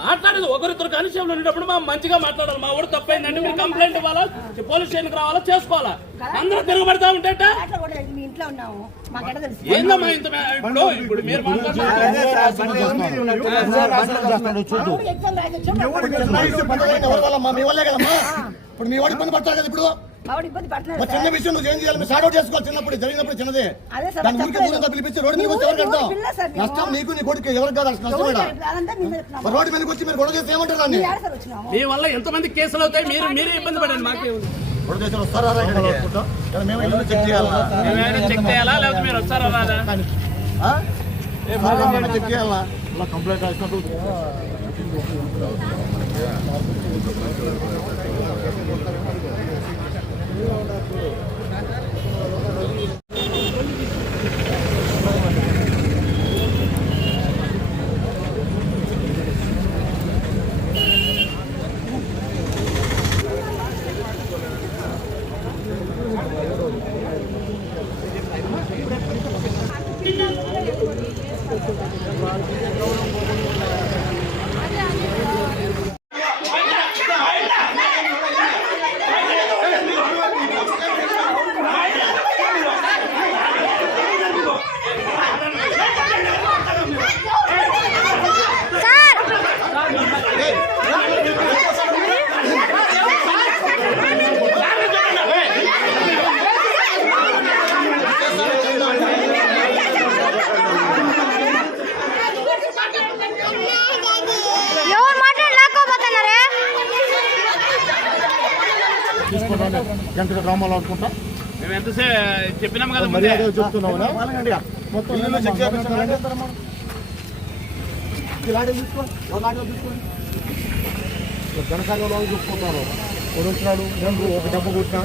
మాట్లాడేది ఉంటే ఒకరిద్దరు కనిషంలో ఉండేటప్పుడు మా మంచిగా మాట్లాడాలి. మా ఊరు తప్పైందంటే మీరు కంప్లైంట్ ఇవ్వాలా? పోలీస్ స్టేషన్కి రావాలా? చేసుకోవాలా? అందరూ తిరగబడతా ఉంటే ఏందమ్మా ఇంత మే- ఇప్పుడు ఇప్పుడు మీరు మాట్లాడుతున్నారు ఇప్పుడు మీ వాడు ఇబ్బంది పడతారు కదా ఇప్పుడు? మావాడు ఇబ్బంది పడుతున్నాడు మరి చిన్న విషయం నువ్వు ఏం చేయాలి? మీరు అవుట్ చేసుకోవాలి చిన్నప్పుడు జరిగినప్పుడు చిన్నదే. అదే సార్ దాని ఊరికి. దూరంగా పిలిపించి రోడ్డు మీద వచ్చి. నష్టం నీకు నీ కొడుకు ఎవరికి కాదు నష్టం రోడ్డు మీదకి వచ్చి మీరు గొడవ చేసి ఏమంటారు దాన్ని మీ వల్ల ఎంతమంది కేసులు అవుతాయి? మీరు మీరే ఇబ్బంది పడండి మాకే వస్తారా? ఇక్కడ మేము ఇల్లు చెక్ చేయాలా? చెక్ చేయాలా? లేకపోతే మీరు వస్తారా రాదా? ఆ? సార్ ఏమైనా చెక్ చేయాలా? కంప్లైంట్ రాసినట్టు గంటల డ్రామాలు ఆడుకుంటా? మేము ఎంతసేపు చెప్పినాం కదా మర్యాద చెప్తున్నావునా మొత్తం ఇల్లు చెక్ చేయించాలంటే ఇలాంటివి తీసుకో ఇలాంటివి వచ్చినాడు రెండు ఒక దెబ్బ కొట్టినా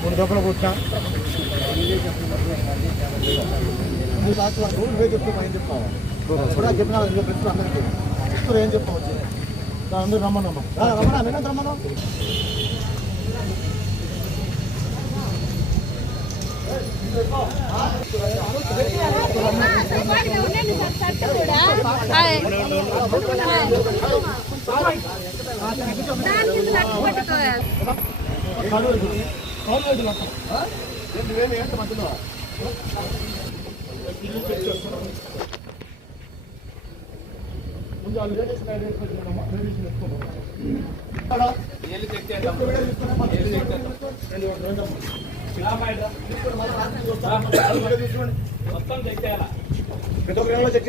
మూడు దెబ్బలు కొట్టినా. వరకు నువ్వే చెప్తావు ఏం చెప్తావా? కూడా చెప్పినా చెప్తాను అందరికీ. చెప్తారు ఏం చెప్తావు వచ్చి అందరూ రమ్మన్నమ్మా రమ్మన్నా నేను రమ్మన్నా నువ్వేమి ముందు వాళ్ళు రేడియేషన్ రేడియేషన్ పెట్టుకున్నామా రేడియేషన్ పెట్టుకోమా మొత్తం చెక్ చేయాలా ప్రతి ఒక్క చెక్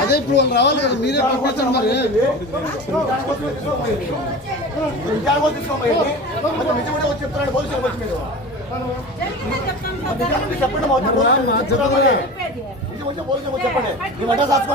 అదే ఇప్పుడు వాళ్ళు రావాలి కదా మీరే పంపించండి మరి. జరిగిందే చెప్తాను చెప్పండి మా వచ్చి పోలీసు చెప్పండి. చెప్పండి. వచ్చి చెప్పండి అడ్రస్ రాసుకో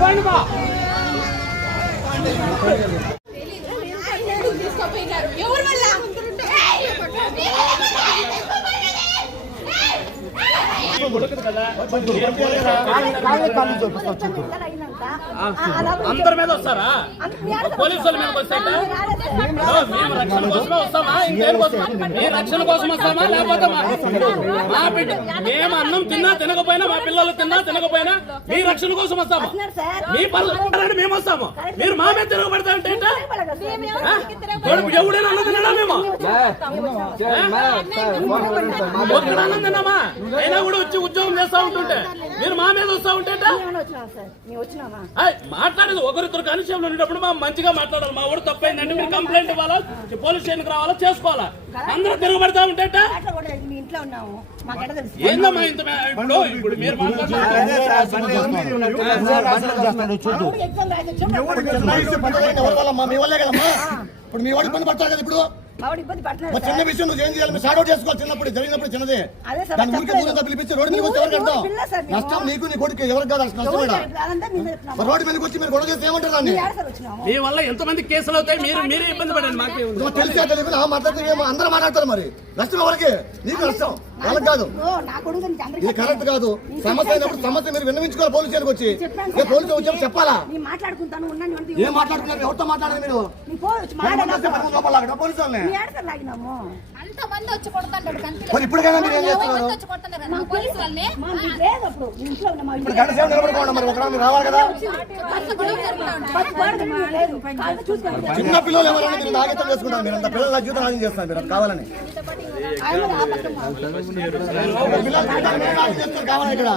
பண்ணுமா అందరి మీద వస్తారా పోలీసుల మీదకి వస్తాట మేము రక్షణ కోసమే వస్తామా ఇంకేం కోసం మీ రక్షణ కోసం వస్తామా లేకపోతే మా బిడ్డ మేము అన్నం తిన్నా తినకపోయినా మా పిల్లలు తిన్నా తినకపోయినా మీ రక్షణ కోసం వస్తామా మీ పనులు మేము వస్తాము మీరు మా మీద తిరగబడతా అంటే ఎవడైనా అన్నం తినడా మేము ఒక్కడ అన్నం తిన్నామా అయినా కూడా వచ్చి ఉద్యోగం చేస్తా ఉంటుంటే? మీరు మా మీద వస్తా ఉంటే మాట్లాడేది ఒకరిద్దరు కానిస్టేబుల్ ఉండేటప్పుడు మా మంచిగా మాట్లాడాలి. మా ఊరు తప్పైందంటే మీరు కంప్లైంట్ ఇవ్వాలా? పోలీస్ స్టేషన్కి రావాలా? చేసుకోవాలా? అందరూ తిరగబడతా ఉంటేట అట్లా కూడా లేదు, మీ ఇంట్లో ఉన్నాము. మాకెట తెలుసు? ఏందమ్మా ఇంత మే- ఇప్పుడు ఇప్పుడు మీరు మాట్లాడుతున్నారు మామూలుగా ఎగ్జామ్ రాయొచ్చు. ఎవరి వల్లమ్మా మీ వల్లే కదమ్మా. ఇప్పుడు మీ వాడు ఇబ్బంది పడతారు కదా ఇప్పుడు? మావాడు ఇబ్బంది చిన్న విషయం నువ్వు ఏం చేయాలి? మీరు షార్ట్ అవుట్ చేసుకోవాలి చిన్నప్పుడు జరిగినప్పుడు చిన్నది. అదే సార్, దాని ఊరికి చెప్పలేదు. ఊరంతా పిలిపించి రోడ్డు మీదకి వచ్చి. నష్టం నీకు నీ కొడుకు ఎవరికి కాదు అసలు నష్టం మీద. మరి రోడ్డు మీదకి వచ్చి మీరు గొడవ చేస్తే ఏమంటారు దాన్ని? మీ వల్ల ఎంతమంది కేసులు అవుతాయి? మీరు మీరే ఇబ్బంది పడండి మాకే తెలిసే తెలియదు ఆ మాట్లాడితే ఏమో అందరూ మాట్లాడతారు మరి. నష్టం ఎవరికి? నీకు నష్టం. వాళ్ళకి కాదు. ఇది కరెక్ట్ కాదు. సమస్య అయినప్పుడు సమస్య మీరు విన్నవించుకోవాలి పోలీసు వచ్చి. పోలీసు వచ్చి చెప్పాలా? నేను మాట్లాడుకుంటాను ఉన్నాను అంటే ఏం మాట్లాడుతున్నారు? ఎవరితో మాట్లాడారు మీరు? వచ్చి మరి ఏం చేస్తున్నారు? వచ్చి కొడుతున్నారు కదా పోలీసు వాళ్ళని చిన్న పిల్లలు ఎవరైనా మీరు నాగేతం చేసుకుంటారు మీరు అంత పిల్లల జీవితం నాశనం చేస్తారు మీరు అది కావాలని మా- పిల్లల జీవితాలు మీరే నాశనం చేస్తారు కావాలి ఇక్కడ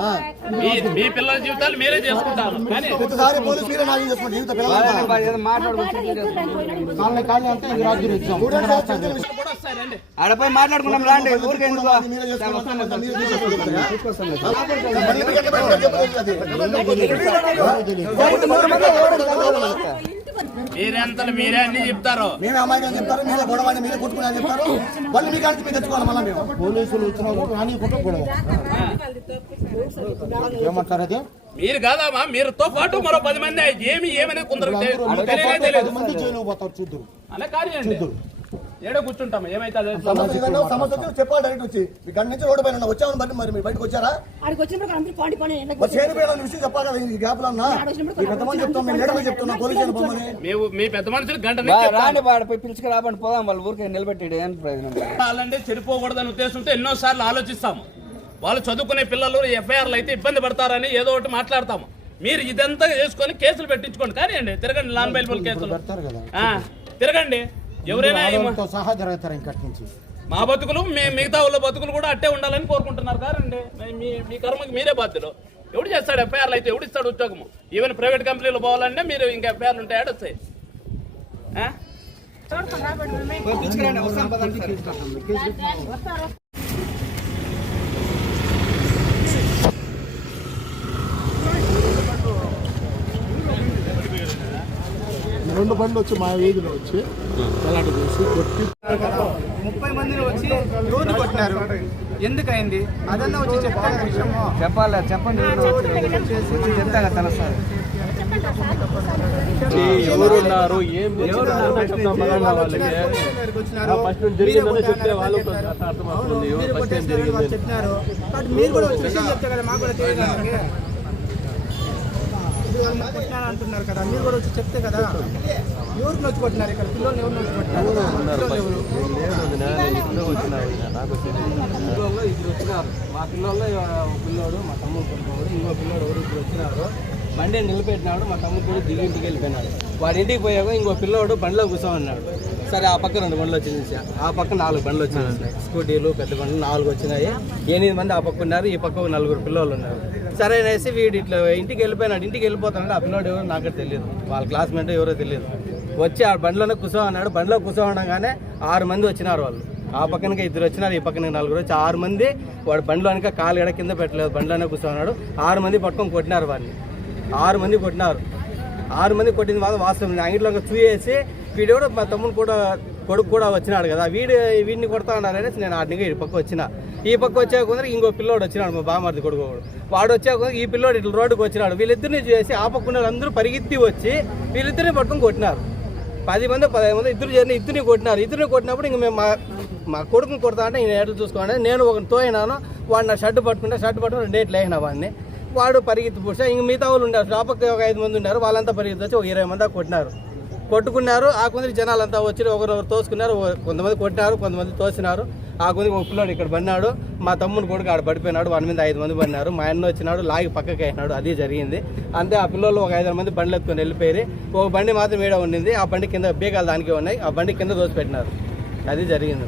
ఆ. మీ మీ పిల్లల జీవితాలు మీరే చేసుకుంటారు. కానీ ప్రతిసారి పోలీసు మీరే నాశనం చేసుకుంటారు. జీవిత పిల్లలంతా మాట్లాడి వస్తాయి రండి ఆడపై మాట్లాడుకున్నాం రాండి ఊరికే ఎందుకు మీరెంతలు మీరే అన్ని చెప్తారు. మేమే అమ్మాయిగా చెప్తారు మీరే గొడవ అని మీరే కొట్టుకుని చెప్తారు. వాళ్ళు మీ కాడికి మీరు తెచ్చుకోవాలి మళ్ళీ మేము. పోలీసులు వచ్చిన రానికుంటే గొడవ ఏమంటారు అది? మీరు కాదమ్మా మీరుతో పాటు మరో పది మంది ఏమి ఏమనేది కొందరు తెలియనే తెలియదు. మంది జైలు పోతారు చూద్దరు. అలా కార్యండి ఏడో కూర్చుంటాం ఏమైతే చెప్పాలి డైరెక్ట్ వచ్చి. మీ గంట నుంచి రోడ్డు పైన వచ్చామని బట్టి మరి మీరు బయటకు వచ్చారా? ఆడికి వచ్చినప్పుడు అందరూ పాండి విషయం చెప్పాలి కదా ఈ గ్యాప్లో అన్నా మీకు ఎంతమంది చెప్తాం మేము లేడమే చెప్తున్నాం పోలీసు స్టేషన్ పోమని మేము మీ పెద్ద మనుషులు గంట. రాండి ఆడపై పిలుచుకు రాబడి పోదాం వాళ్ళ ఊరికే నిలబెట్టి ఏం ప్రయోజనం. వాళ్ళంటే చెడిపోకూడదని ఉద్దేశంతో ఎన్నో సార్లు ఆలోచిస్తాము. వాళ్ళు చదువుకునే పిల్లలు ఎఫ్ఐఆర్లు అయితే ఇబ్బంది పడతారని ఏదో ఒకటి మాట్లాడతాము. మీరు ఇదంతా చేసుకొని కేసులు పెట్టించుకోండి. కానీ అండి తిరగండి నాన్ బైబుల్ కేసులు. ఆ, తిరగండి. ఎవరైనా సహా జరుగుతారు ఇంకటి నుంచి. మా బతుకులు మీ మిగతా వాళ్ళ బతుకులు కూడా అట్టే ఉండాలని కోరుకుంటున్నారు కారండి మీ మీ కర్మకి మీరే బాధ్యులు. ఎవడు చేస్తాడు ఎఫ్ఐఆర్లు అయితే ఎవడు ఇస్తాడు ఉద్యోగము ఈవెన్ ప్రైవేట్ కంపెనీలో పోవాలంటే మీరు ఇంకా ఎఫ్ఐఆర్లు ఉంటాయి ఆడొస్తాయి? రెండు బండ్లు వచ్చి మా వీధిలో వచ్చి అలాంటి చేసి కొట్టి ముప్పై మందిని వచ్చి రోజు కొట్టినారు. ఎందుకైంది? అదన్నా వచ్చి చెప్తాను విషయము చెప్పాలి? చెప్పండి. ఊర్లో వచ్చి వచ్చి చెప్తా కదా తెలుస్తుంది ఎవరున్నారు? ఏం చెప్తాం మీరు కూడా వచ్చి విషయం కదా మాకు కూడా తెలియదు కొట్టినారు అంటున్నారు కదా మీరు కూడా వచ్చి చెప్తే కదా? ఎవరికి వచ్చి కొట్టినారు ఇక్కడ? కొట్టినారు? పిల్లలు ఎవరు? వచ్చింది. పిల్లోళ్ళు ఇద్దరు వచ్చినారు. మా పిల్లోళ్ళు ఒక పిల్లోడు మా తమ్ముడు ఇంకో పిల్లోడు ఎవరు ఇద్దరు వచ్చినారు బండి నిలబెట్టినాడు మా తమ్ముడు కూడా దిగి ఇంటికి వెళ్ళిపోయినాడు. వాడి ఇంటికి పోయాక ఇంకో పిల్లోడు బండిలో కూర్చోమన్నాడు. సరే ఆ పక్క రెండు బండ్లు వచ్చినాయి ఆ పక్క నాలుగు బండ్లు వచ్చినాయి. స్కూటీలు పెద్ద బండ్లు నాలుగు వచ్చినాయి. ఎనిమిది మంది ఆ పక్క ఉన్నారు. ఈ పక్క నలుగురు పిల్లోళ్ళు ఉన్నారు. సరే అనేసి వీడు ఇట్లా ఇంటికి వెళ్ళిపోయినాడు. ఇంటికి వెళ్ళిపోతాడు ఆ పిల్లోడు ఎవరో నాకు తెలియదు. వాళ్ళ క్లాస్మేట్ ఎవరో తెలియదు. వచ్చి ఆ బండిలోనే కూర్చో అన్నాడు బండిలో కూర్చో ఉండగానే ఆరు మంది వచ్చినారు వాళ్ళు. ఆ పక్కనకి ఇద్దరు వచ్చినారు. ఈ పక్కన నలుగురు వచ్చి ఆరు మంది వాడు బండిలోనిక కాలు ఎడ కింద పెట్టలేదు. బండిలోనే కూర్చోన్నాడు ఆరు మంది పట్టుకొని కొట్టినారు వాడిని. ఆరు మంది కొట్టినారు. ఆరు మంది కొట్టిన మాత్రం వాస్తవం అంగిట్లో చూసేసి వీడు కూడా మా తమ్ముడు కూడా కొడుకు కూడా వచ్చినాడు కదా. వీడు వీడిని కొడతా ఉన్నారనేసి నేను ఆడికి ఈ పక్క వచ్చిన. ఈ పక్క వచ్చే కొందరు ఇంకో పిల్లోడు వచ్చినాడు మా బామర్ది కొడుకు వాడు. వచ్చే కొందరు ఈ పిల్లోడు ఇట్లా రోడ్డుకు వచ్చినాడు. వీళ్ళిద్దరిని చేసి ఆ పక్క అందరూ పరిగెత్తి వచ్చి వీళ్ళిద్దరిని పట్టుకుని కొట్టినారు. పది మంది పదహైదు మంది ఇద్దరు చేరిన ఇద్దరిని కొట్టినారు. ఇద్దరిని కొట్టినప్పుడు ఇంక మేము మా మా కొడుకుని కొడతా అంటే నేను ఎట్లు చూసుకోండి నేను ఒక తోయినాను. వాడు నా షర్ట్ పట్టుకుంటే షర్ట్ పట్టుకుని రెండు ఎట్లు వేసిన వాడిని. వాడు పరిగెత్తి పూసా ఇంక మిగతా వాళ్ళు ఉన్నారు షాపకి ఒక ఐదు మంది ఉన్నారు వాళ్ళంతా పరిగెత్తి వచ్చి ఒక ఇరవై మంది కొట్టినారు. కొట్టుకున్నారు. ఆ కొందరు జనాలంతా వచ్చి ఒకరొకరు తోసుకున్నారు. కొంతమంది కొట్టినారు కొంతమంది తోసినారు. ఆ కొందరి ఒక పిల్లోడు ఇక్కడ పడినాడు. మా తమ్ముడు కొడుకు ఆడ పడిపోయినాడు. వాడి మీద ఐదు మంది పడినారు. మా అన్న వచ్చినాడు లాగి పక్కకి అయినాడు. అది జరిగింది. అంతే ఆ పిల్లలు ఒక ఐదారు మంది బండ్లు ఎత్తుకొని వెళ్ళిపోయి ఒక బండి మాత్రం ఈడ ఉండింది. ఆ బండి కింద బీగాలు దానికి ఉన్నాయి. ఆ బండి కింద దోసి పెట్టినారు అది జరిగింది.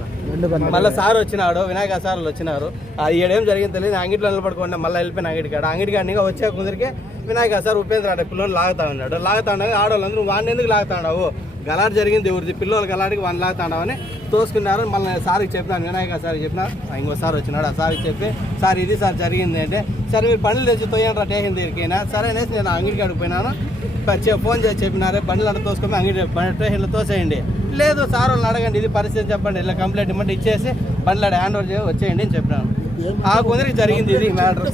మళ్ళీ సార్ వచ్చినాడు వినాయక సార్లు వచ్చినారు. అది ఏడేం జరిగింది తెలియదు. అంగిట్లో నిలబడుకోండి మళ్ళీ వెళ్ళిపోయిన అంగిటి కాడ అంగిటి కాడ వచ్చే కొందరికి వినాయక సార్ ఉపేంద్ర ఆడ పిల్లలు లాగుతా ఉన్నాడు. లాగుతా ఉండగా ఆడవాళ్ళందరూ వాడిని ఎందుకు లాగుతాడావు గలాట్ జరిగింది ఎవరిది? పిల్లలు గలాటికి వాడిని లాగుతాడావని తోసుకున్నారు. మళ్ళీ సార్కి చెప్పినాను వినాయక సార్కి చెప్పిన ఇంకో సార్ వచ్చినాడు. ఆ సార్కి చెప్పి సార్ ఇది సార్ జరిగింది అంటే సరే మీరు పనులు తెచ్చి తోయండి రా టేషన్ దగ్గరికైనా సరే అనేసి నేను అంగిటి కాడికి ప- ఫోన్ చేసి చెప్పినారే. బండ్లు అంతా తోసుకొని అంగడి బండి తోసేయండి. లేదు సార్ వాళ్ళని అడగండి ఇది పరిస్థితి చెప్పండి. ఇలా కంప్లైంట్ ఇవ్వండి ఇచ్చేసి బండ్లు హ్యాండ్ ఓవర్ చేసి వచ్చేయండి అని చెప్పినాను ఆ కొందరికి జరిగింది ఇది మ్యాటర్.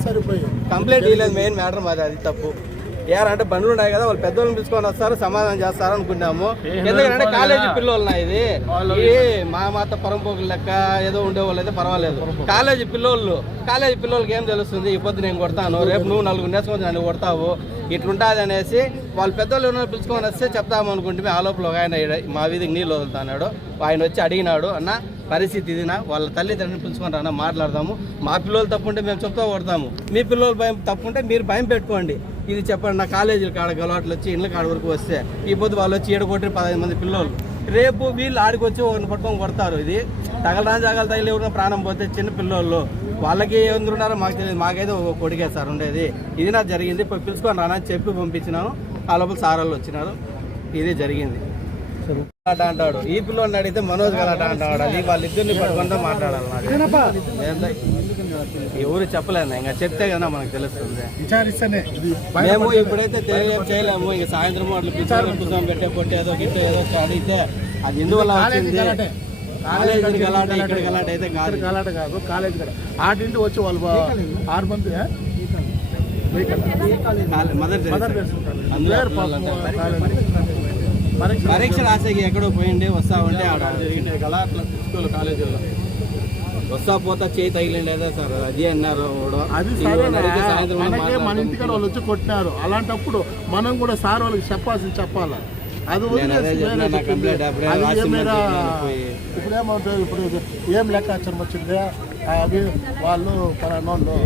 కంప్లైంట్ ఇవ్వలేదు మెయిన్ మ్యాటర్ మాది అది తప్పు. ఏరంటే బండ్లు ఉన్నాయి కదా వాళ్ళు పెద్దోళ్ళని పిలుచుకొని వస్తారు సమాధానం చేస్తారు అనుకున్నాము. ఎందుకంటే కాలేజీ పిల్లలు ఉన్నాయి ఇది. ఈ మా మాత పరంపోకుల లెక్క ఏదో ఉండేవాళ్ళు అయితే పర్వాలేదు. కాలేజీ పిల్లోళ్ళు కాలేజీ పిల్లలకి ఏం తెలుస్తుంది? ఈ పొద్దు నేను కొడతాను రేపు నువ్వు నలుగురు నేర్చుకొని నన్ను కొడతావు ఇట్లుంటుంది అనేసి వాళ్ళు పెద్దోళ్ళు ఎవరైనా పిలుచుకొని వస్తే చెప్తాము అనుకుంటే ఆ లోపల ఒక ఆయన మా వీధికి నీళ్ళు వదులుతున్నాడు. ఆయన వచ్చి అడిగినాడు అన్న పరిస్థితి ఇదినా? వాళ్ళ తల్లిదండ్రులు పిలుచుకొని రానా? మాట్లాడదాము. మా పిల్లలు తప్పుంటే మేము చెప్తా కొడతాము. మీ పిల్లలు భయం తప్పుంటే మీరు భయం పెట్టుకోండి. ఇది చెప్పండి నా కాలేజీల కాడ గలవాట్లు వచ్చి ఇండ్ల కాడ వరకు వస్తే ఈ పొద్దు వాళ్ళు వచ్చి ఏడు కొట్టి పదహైదు మంది పిల్లలు రేపు వీళ్ళు ఆడికొచ్చి ఒకరిని పట్టుకొని కొడతారు. ఇది తగలరాని జాగాలు తగిలి ఎవరైనా ప్రాణం పోతే చిన్న పిల్లోళ్ళు వాళ్ళకి ఎందుకున్నారో మాకు తెలియదు. మాకైతే ఒక కొడుకే సార్ ఉండేది. ఇది నాకు జరిగింది. పోయి పిలుచుకొని రానని చెప్పి పంపించినాను. ఆ లోపల సార్ వాళ్ళు వచ్చినారు. ఇది జరిగింది. గలాట అంటాడు. ఈ పిల్లోడిని అడిగితే మనోజ్ గలాట అంటాడు. అది వాళ్ళిద్దరిని పట్టుకుంటూ మాట్లాడాలి ఎవరు చెప్పలేను ఇంకా చెప్తే కదా మనకు తెలుస్తుంది. మేము ఇప్పుడైతే తెలియం చేయలేము. ఇక సాయంత్రం అట్లా పిచ్చారు కూర్చొని పెట్టే కొట్టే ఏదో గిట్ట ఏదో అడిగితే అది ఎందువల్ల వచ్చింది? కాలేజీ గలాట ఇక్కడ గలాట అయితే కాదు. గలాట కాదు కాలేజ్ కదా ఆటింటి వచ్చి వాళ్ళు ఆరు మంది మదర్. అందులో పరీక్ష రాసేకి ఎక్కడో పోయిండే వస్తా ఉంటే ఆడ జరిగిండే గలాట్ల స్కూల్ కాలేజీలో వస్తా పోతా చేయి తగిలిండేదే సార్ అది అన్నారు. అది సరే మన. ఇంటికాడ వాళ్ళు వచ్చి కొట్టినారు అలాంటప్పుడు మనం కూడా సార్ వాళ్ళకి చెప్పాల్సింది చెప్పాలా అది. ఇప్పుడు ఏమవుతుంది ఇప్పుడు ఏం లెక్కాచారం వచ్చింది అవి వాళ్ళు పలానోళ్ళు